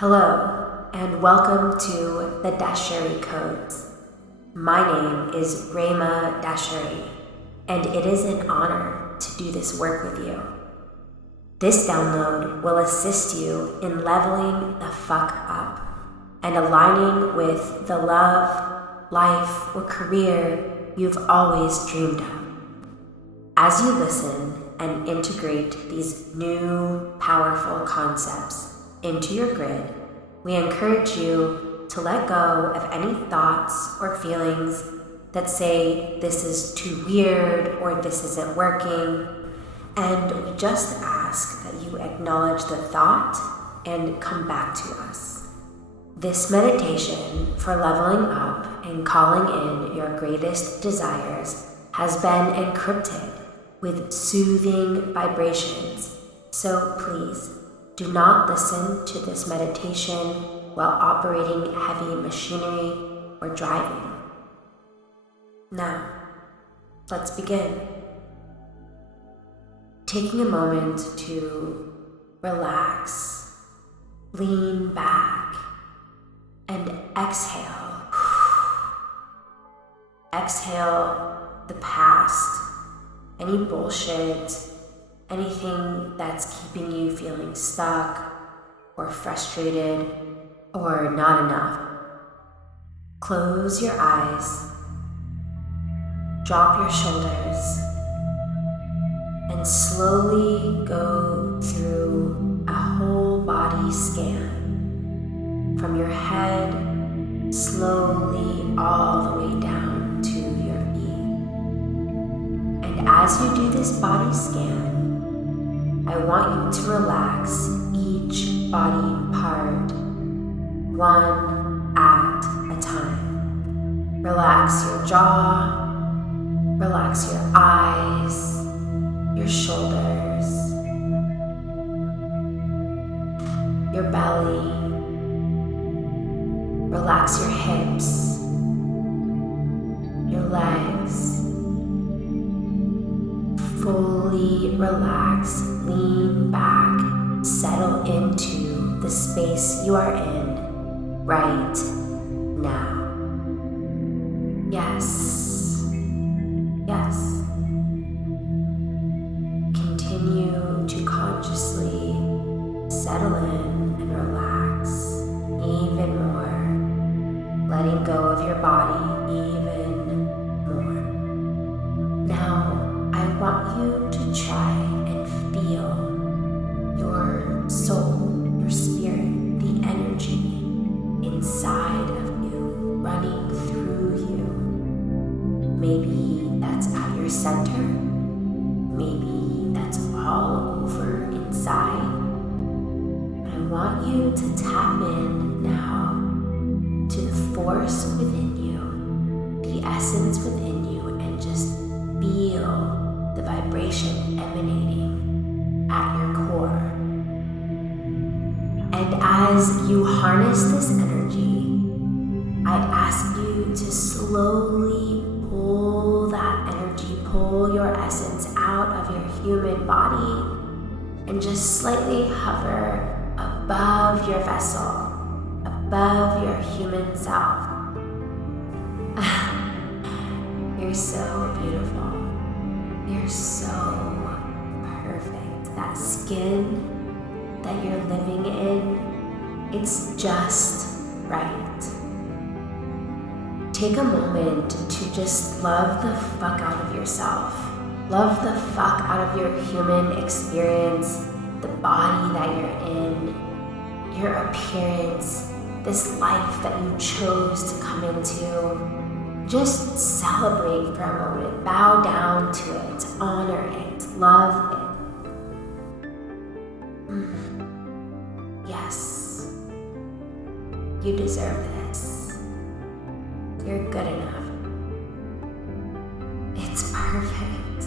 Hello, and welcome to the Dasheri Codes. My name is Rayma Dasheri, and it is an honor to do this work with you. This download will assist you in leveling the fuck up and aligning with the love, life, or career you've always dreamed of. As you listen and integrate these new, powerful concepts into your grid, we encourage you to let go of any thoughts or feelings that say this is too weird or this isn't working, and we just ask that you acknowledge the thought and come back to us. This meditation for leveling up and calling in your greatest desires has been encrypted with soothing vibrations, so please do not listen to this meditation while operating heavy machinery or driving. Now, let's begin. Taking a moment to relax, lean back, and exhale. Exhale the past, any bullshit, anything that's keeping you feeling stuck or frustrated or not enough. Close your eyes, drop your shoulders, and slowly go through a whole body scan from your head slowly all the way down to your feet. And as you do this body scan, I want you to relax each body part, one at a time. Relax your jaw, relax your eyes, your shoulders, your belly. Relax your hips, your legs. Fully relax, lean back, settle into the space you are in right now. Yes. Continue to consciously settle in and relax even more, letting go of your body even more. Now, I want you to try and feel your soul, your spirit, the energy inside of you, running through you. Maybe that's at your center. Maybe that's all over inside. I want you to tap in now to the force within you, the essence within you, and just feel the vibration emanating at your core. And as you harness this energy, I ask you to slowly pull your essence out of your human body and just slightly hover above your vessel, above your human self. You're so beautiful. You're so perfect. That skin that you're living in, it's just right. Take a moment to just love the fuck out of yourself. Love the fuck out of your human experience, the body that you're in, your appearance, this life that you chose to come into. Just celebrate for a moment, bow down to it, honor it, love it. Yes, you deserve this. You're good enough. It's perfect.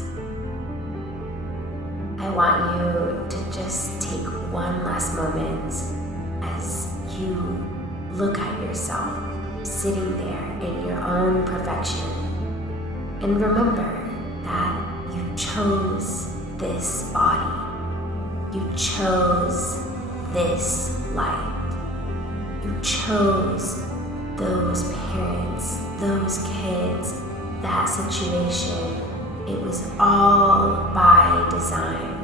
I want you to just take one last moment as you look at yourself sitting there in your own perfection. And remember that you chose this body. You chose this life. You chose those parents, those kids, that situation. It was all by design.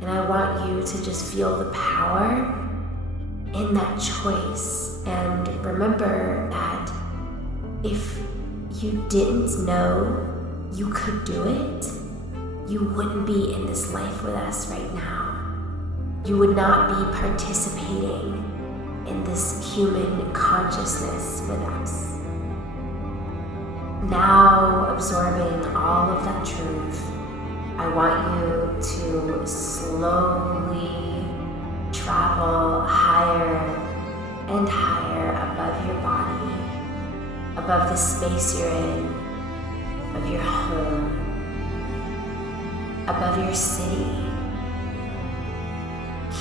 And I want you to just feel the power in that choice. And remember that if you didn't know you could do it, you wouldn't be in this life with us right now. You would not be participating in this human consciousness with us. Now, absorbing all of that truth, I want you to slowly travel higher and higher above your body, above the space you're in, of your home, above your city.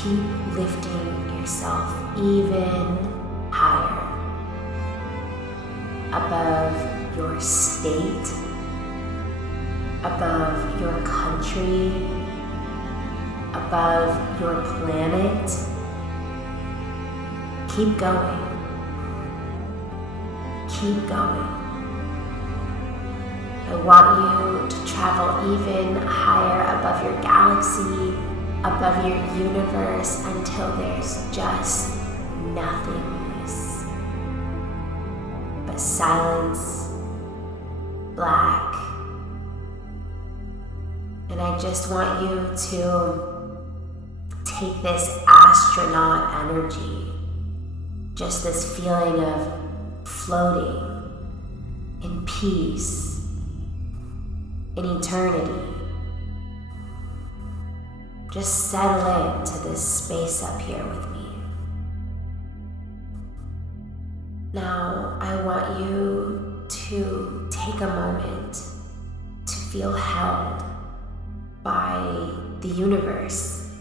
Keep lifting yourself even higher, above your state, above your country, above your planet. Keep going. Keep going. I want you to travel even higher above your galaxy, above your universe, until there's just nothingness but silence, black. And I just want you to take this astronaut energy, just this feeling of floating in peace, in eternity. Just settle into this space up here with me. Now, I want you to take a moment to feel held by the universe,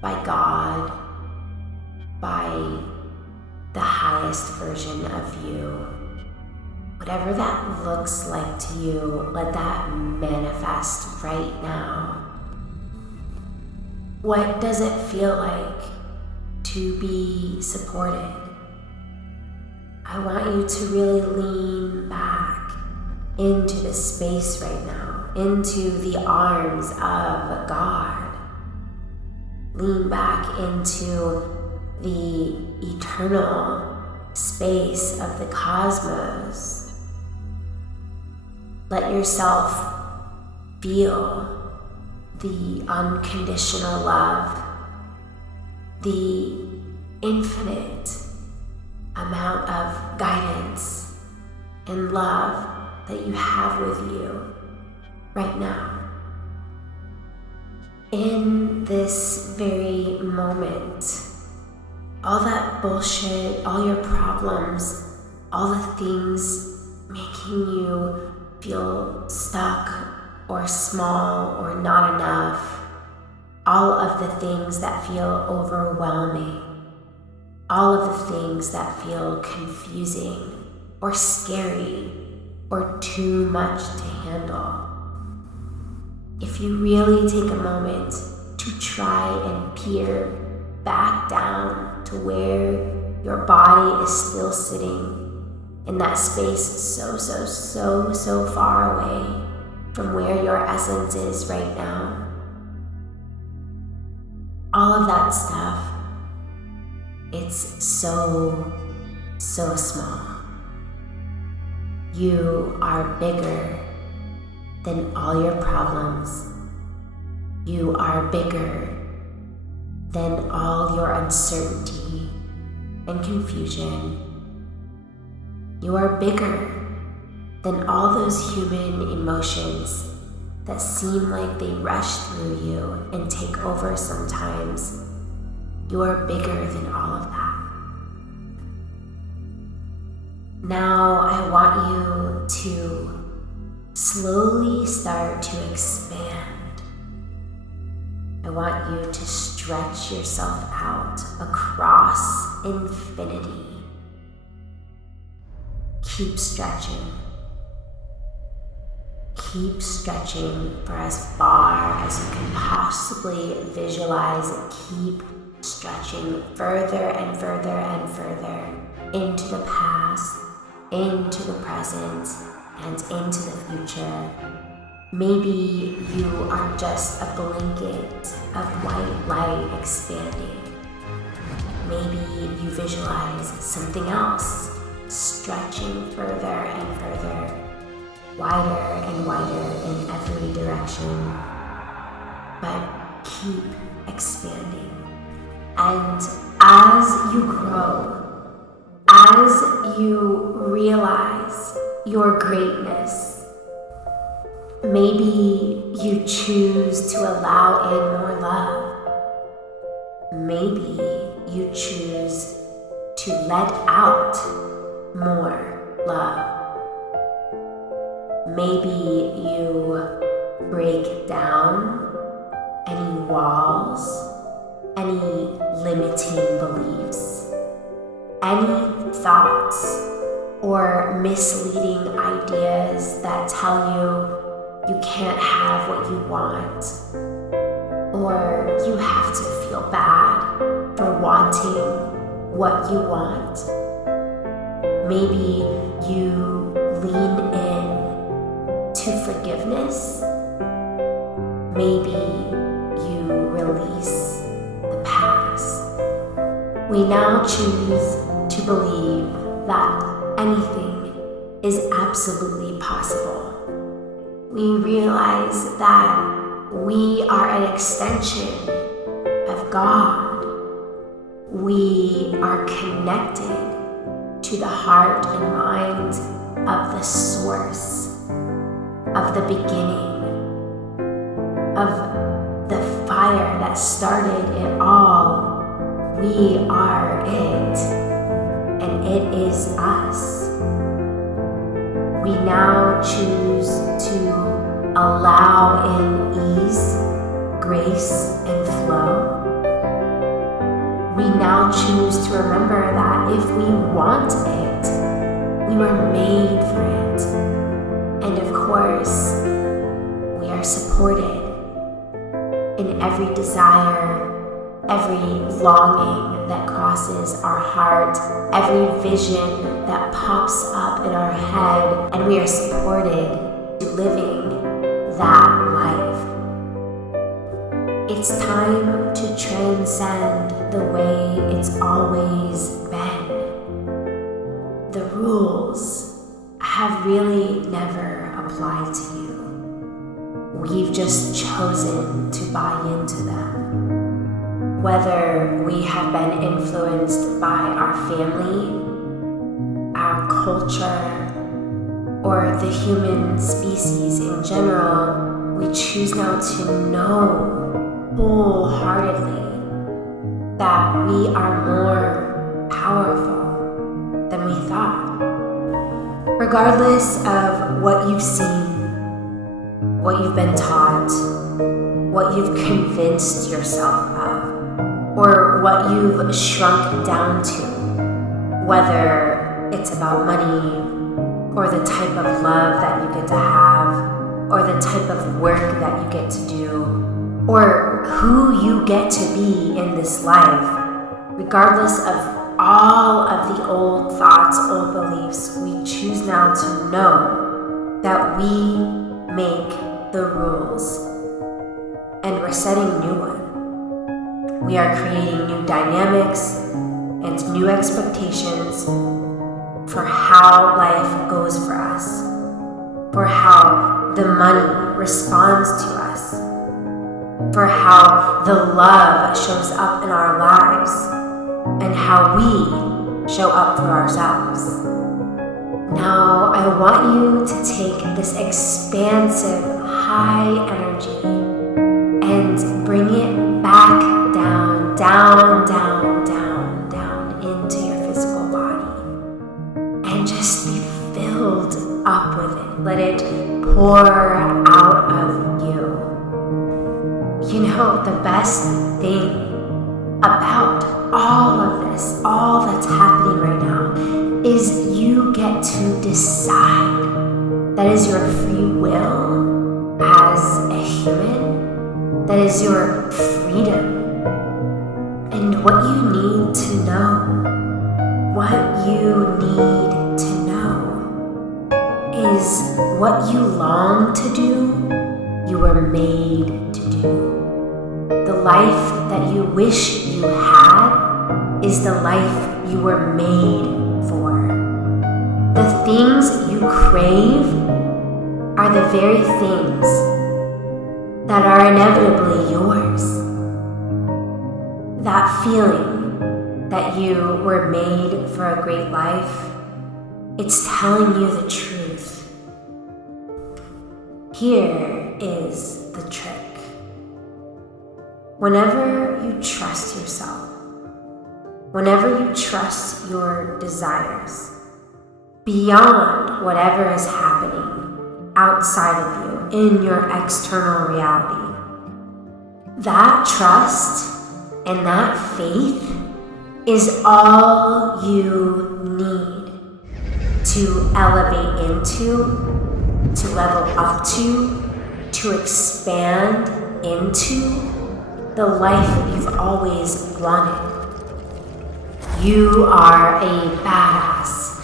by God, by the highest version of you. Whatever that looks like to you, let that manifest right now. What does it feel like to be supported? I want you to really lean back into the space right now, into the arms of God. Lean back into the eternal space of the cosmos. Let yourself feel the unconditional love, the infinite amount of guidance and love that you have with you right now. In this very moment, all that bullshit, all your problems, all the things making you feel stuck or small or not enough, all of the things that feel overwhelming, all of the things that feel confusing or scary or too much to handle. If you really take a moment to try and peer back down to where your body is still sitting in that space so far away from where your essence is right now, all of that stuff, it's so small. You are bigger than all your problems. You are bigger than all your uncertainty and confusion. You are bigger than all those human emotions that seem like they rush through you and take over sometimes. You are bigger than all of that. Now I want you to slowly start to expand. I want you to stretch yourself out across infinity. Keep stretching. Keep stretching for as far as you can possibly visualize. Keep stretching further and further and further into the past, into the present, and into the future. Maybe you are just a blanket of white light expanding. Maybe you visualize something else, stretching further and further, wider and wider in every direction. But keep expanding. And as you grow, as you realize your greatness, maybe you choose to allow in more love. Maybe you choose to let out more love. Maybe you break down any walls, any limiting beliefs, any thoughts or misleading ideas that tell you can't have what you want, or you have to feel bad for wanting what you want. Maybe you lean in to forgiveness. Maybe you release the past. We now choose to believe that anything is absolutely possible. We realize that we are an extension of God. We are connected to the heart and mind of the source, of the beginning, of the fire that started it all. We are it, and it is us. We now choose to allow in ease, grace, and flow. We now choose to remember that if we want it, we were made for it. And of course, we are supported in every desire, every longing that crosses our heart, every vision that pops up in our head, and we are supported to living that life. It's time to transcend the way it's always been. The rules have really never applied to you. We've just chosen to buy into them. Whether we have been influenced by our family, our culture, or the human species in general, we choose now to know wholeheartedly that we are more powerful than we thought. Regardless of what you've seen, what you've been taught, what you've convinced yourself of, or what you've shrunk down to, whether it's about money, or the type of love that you get to have, or the type of work that you get to do, or who you get to be in this life. Regardless of all of the old thoughts, old beliefs, we choose now to know that we make the rules, and we're setting new ones. We are creating new dynamics and new expectations for how life goes for us, for how the money responds to us, for how the love shows up in our lives, and how we show up for ourselves. Now, I want you to take this expansive, high energy and bring it back down, down, down, down, down into your physical body. And just be filled up with it. Let it pour out of you. You know, the best thing about all of this, all that's happening right now, is you get to decide. That is your free will as a human. That is your freedom. And were made to do. The life that you wish you had is the life you were made for. The things you crave are the very things that are inevitably yours. That feeling that you were made for a great life, it's telling you the truth. Here is the trick. Whenever you trust yourself, whenever you trust your desires, beyond whatever is happening outside of you in your external reality, that trust and that faith is all you need to elevate into, to level up to expand into the life you've always wanted. You are a badass.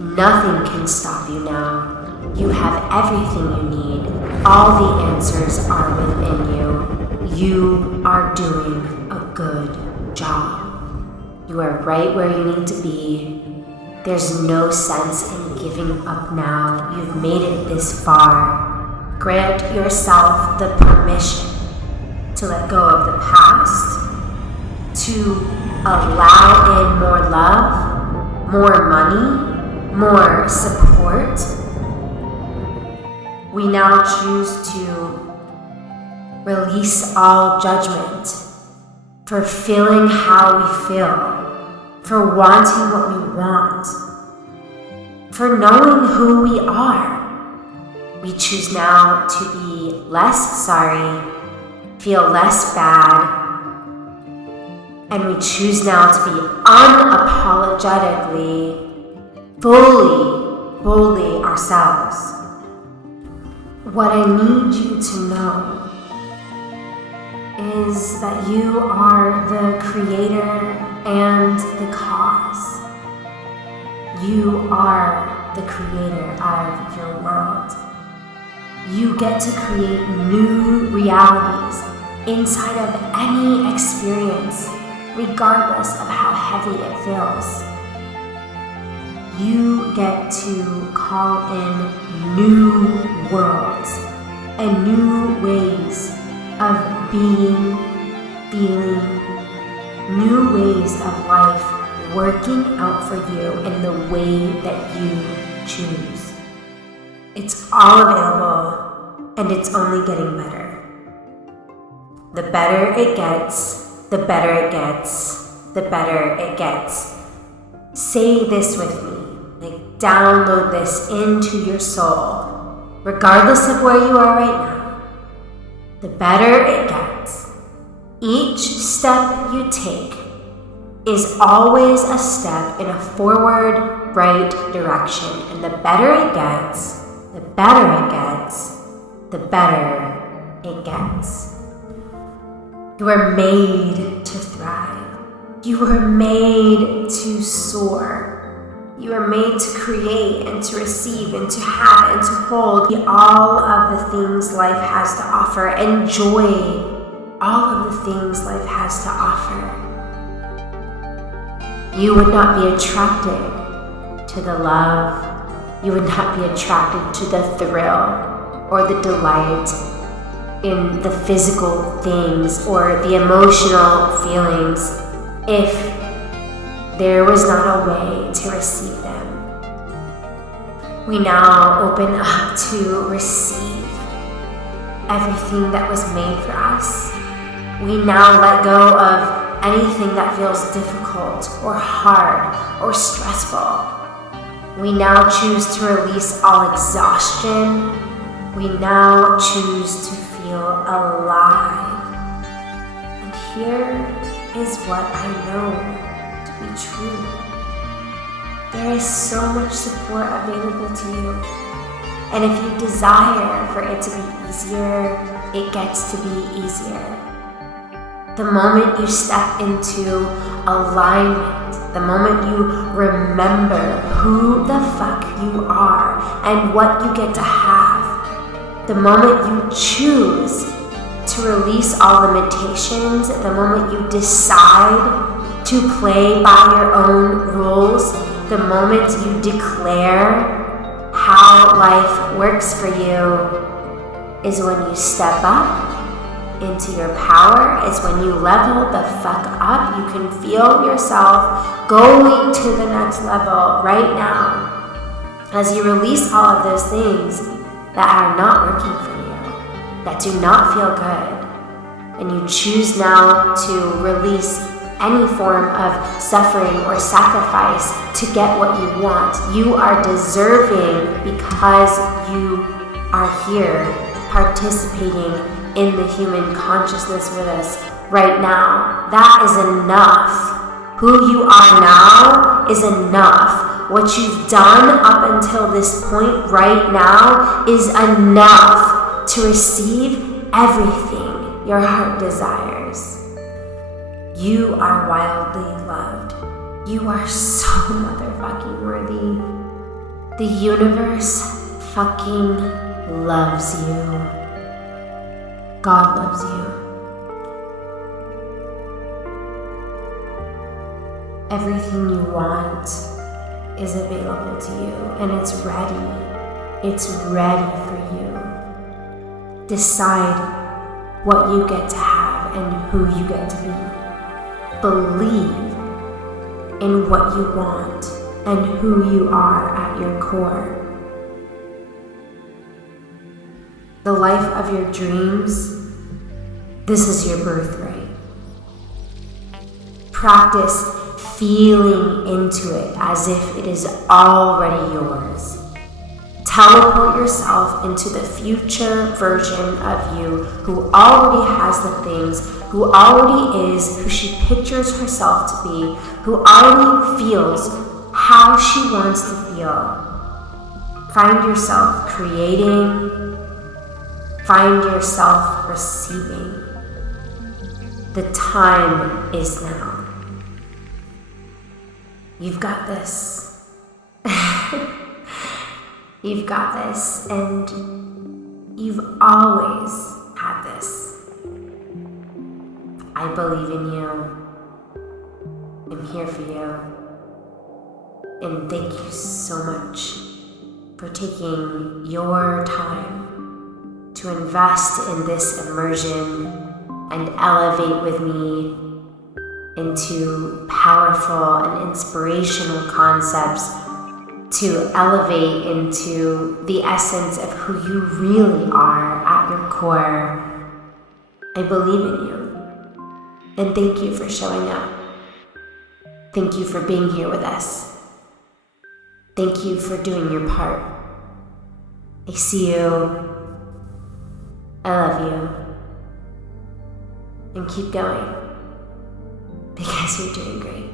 Nothing can stop you now. You have everything you need. All the answers are within you. You are doing a good job. You are right where you need to be. There's no sense in giving up now. You've made it this far. Grant yourself the permission to let go of the past, to allow in more love, more money, more support. We now choose to release all judgment for feeling how we feel, for wanting what we want, for knowing who we are. We choose now to be less sorry, feel less bad, and we choose now to be unapologetically, fully, boldly ourselves. What I need you to know is that you are the creator and the cause. You are the creator of your world. You get to create new realities inside of any experience, regardless of how heavy it feels. You get to call in new worlds and new ways of being, feeling, new ways of life working out for you in the way that you choose. It's all available, and it's only getting better. The better it gets, the better it gets, the better it gets. Say this with me. Like, download this into your soul, regardless of where you are right now. The better it gets. Each step you take is always a step in a forward, bright direction. And the better it gets, the better it gets, the better it gets. You are made to thrive. You were made to soar. You are made to create and to receive and to have and to hold all of the things life has to offer. Enjoy all of the things life has to offer. You would not be attracted to the love. You would not be attracted to the thrill or the delight in the physical things or the emotional feelings if there was not a way to receive them. We now open up to receive everything that was made for us. We now let go of anything that feels difficult or hard or stressful. We now choose to release all exhaustion. We now choose to feel alive. And here is what I know to be true. There is so much support available to you. And if you desire for it to be easier, it gets to be easier. The moment you step into alignment, the moment you remember who the fuck you are and what you get to have, the moment you choose to release all limitations, the moment you decide to play by your own rules, the moment you declare how life works for you, is when you step up into your power, is when you level the fuck up. You can feel yourself going to the next level right now as you release all of those things that are not working for you, that do not feel good, and you choose now to release any form of suffering or sacrifice to get what you want. You are deserving because you are here participating in the human consciousness with us right now. That is enough. Who you are now is enough. What you've done up until this point right now is enough to receive everything your heart desires. You are wildly loved. You are so motherfucking worthy. The universe fucking loves you. God loves you. Everything you want is available to you, and it's ready. It's ready for you. Decide what you get to have and who you get to be. Believe in what you want and who you are at your core. The life of your dreams, this is your birthright. Practice feeling into it as if it is already yours. Teleport yourself into the future version of you who already has the things, who already is who she pictures herself to be, who already feels how she wants to feel. Find yourself creating. Find yourself receiving. The time is now. You've got this. You've got this, and you've always had this. I believe in you. I'm here for you. And thank you so much for taking your time to invest in this immersion and elevate with me into powerful and inspirational concepts, to elevate into the essence of who you really are at your core. I believe in you. And thank you for showing up. Thank you for being here with us. Thank you for doing your part. I see you. I love you. And keep going, because you're doing great.